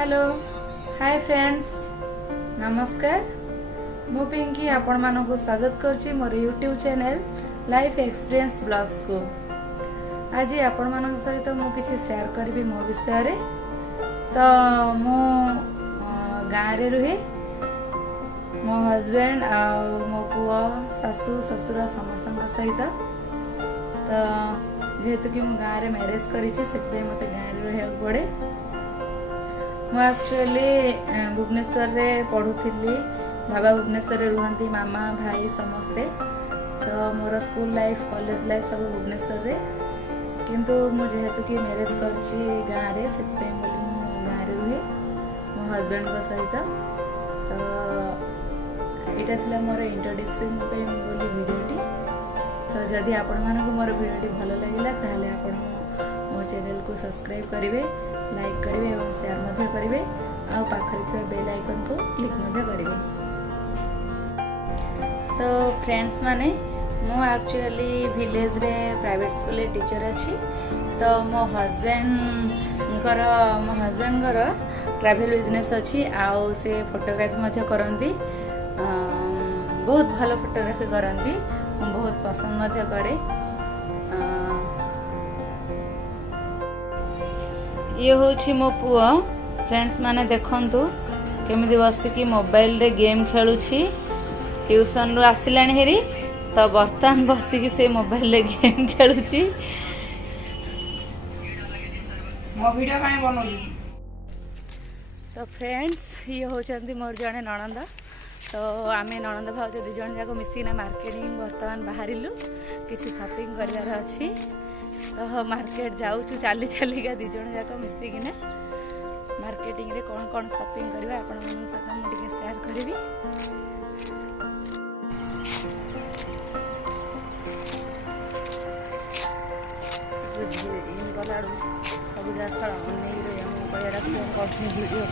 Hello hi friends नमस्कार मु पिंकी आपण मानक स्वागत करछि मोर YouTube channel life experience blogs को। आज आपण मानक सहित मु किछि शेयर करबी मो विषय रे। तो मु गाँव रे रुहे मो हस्बैंड आ मो पुआ सासू ससुर समस्त सहित। तो जेहेतु कि मु गाँव रे मैरिज करिछि सेति मते गाँव रे रहया पड़े। मु एक्चुअली भुवनेश्वर रे पढ़ुथिली बाबा भुवनेश्वर रे रुहंती मामा भाई समस्ते। तो मोर स्कूल लाइफ कॉलेज लाइफ सब भुवनेश्वर रे किंतु मु जेहेतु कि मैरिज करछि गाँव रे सेति पे बोली मु गाँव रे रुहे मो हस्बैंड को सहित। तो एटा थिला मोर इंट्रोडक्शन पे बोली वीडियोटी। तो जदि आपण मानको मोर वीडियोटी भलो लागिला ताले आपण मो चैनल को सब्सक्राइब करिवे लाइक करिवे और शेयर मध्य करिवे आ पाखरे थिबा बेल आइकन को क्लिक मध्य करिवे। तो फ्रेंड्स माने मो एक्चुअली विलेज रे प्राइवेट स्कूल रे टीचर अछि। तो मो हस्बैंड कर ट्रैवल बिजनेस अछि आ से फोटोग्राफी मध्य करंती। बहुत भलो फोटोग्राफी करंती बहुत पसंद मध्य करे। ये होछि मो पुआ फ्रेंड्स माने देखंतु केमिति बसिकी मोबाइल रे गेम खेलुछि। ट्यूशन रो आसिलानी हेरी तो बर्तमान बसिकी से मोबाइल रे गेम खेलुछि। मो वीडियो काहे बनौली। तो फ्रेंड्स ये होचंती मोर जने ननंद। तो आमे ननंद भाउज दि जण जाको मिसिना मार्केटिंग बर्तमान बाहरिलु किछि शॉपिंग करबार अछि। तो मार्केट जाऊँ चली चलिका दी जण जाक मिसिकिना मार्केटिंग रे कौन कौन शॉपिंग करबा आपण मन साथ मु टिके शेयर करबी। इन गलाडू सब जासळ बनै रे हम कया रखियो करथि वीडियो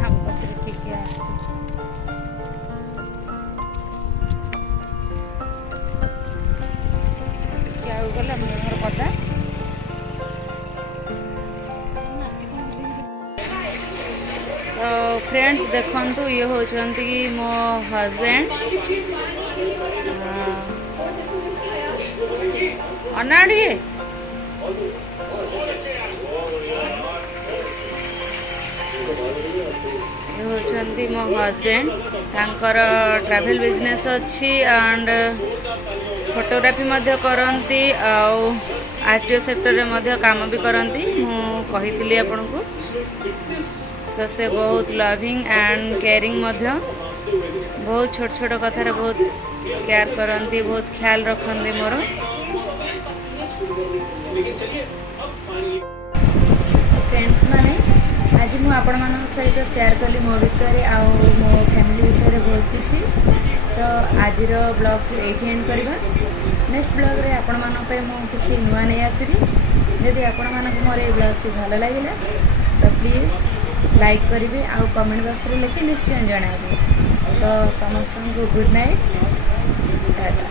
हम पछरे ठीक है अछि। तो फ्रेंड्स देखंतु ये होचंती मो हस्बैंड अनाड़ी ये होचंती मो हस्बैंड तांकर ट्रैवल बिजनेस अच्छी एंड फोटोग्राफी मध्य करंती आउ आरटीओ सेक्टर रे मध्य काम भी करंती मु कहितली आपन को। तो से बहुत लविंग एंड केयरिंग मध्य बहुत छोट छोट कथा रे बहुत केयर करंती बहुत ख्याल रखंती मोर। फ्रेंड्स माने आज मु आपण मान सहित शेयर कली मो विषय रे आ मो फैमिली विषय रे बहुत किछि। तो आज ब्लॉग एठी एंड करबा। नेक्स्ट ब्लॉग रे आपण मान पे मु किछि नुवा नै आसीबी। यदि आपण मान को मोर ए ब्लॉग टी भलो लागिला तो प्लीज लाइक करिवे आ कमेंट बॉक्स रे लिखि निश्चय जणाइबे। तो समस्त को गुड नाइट टाटा।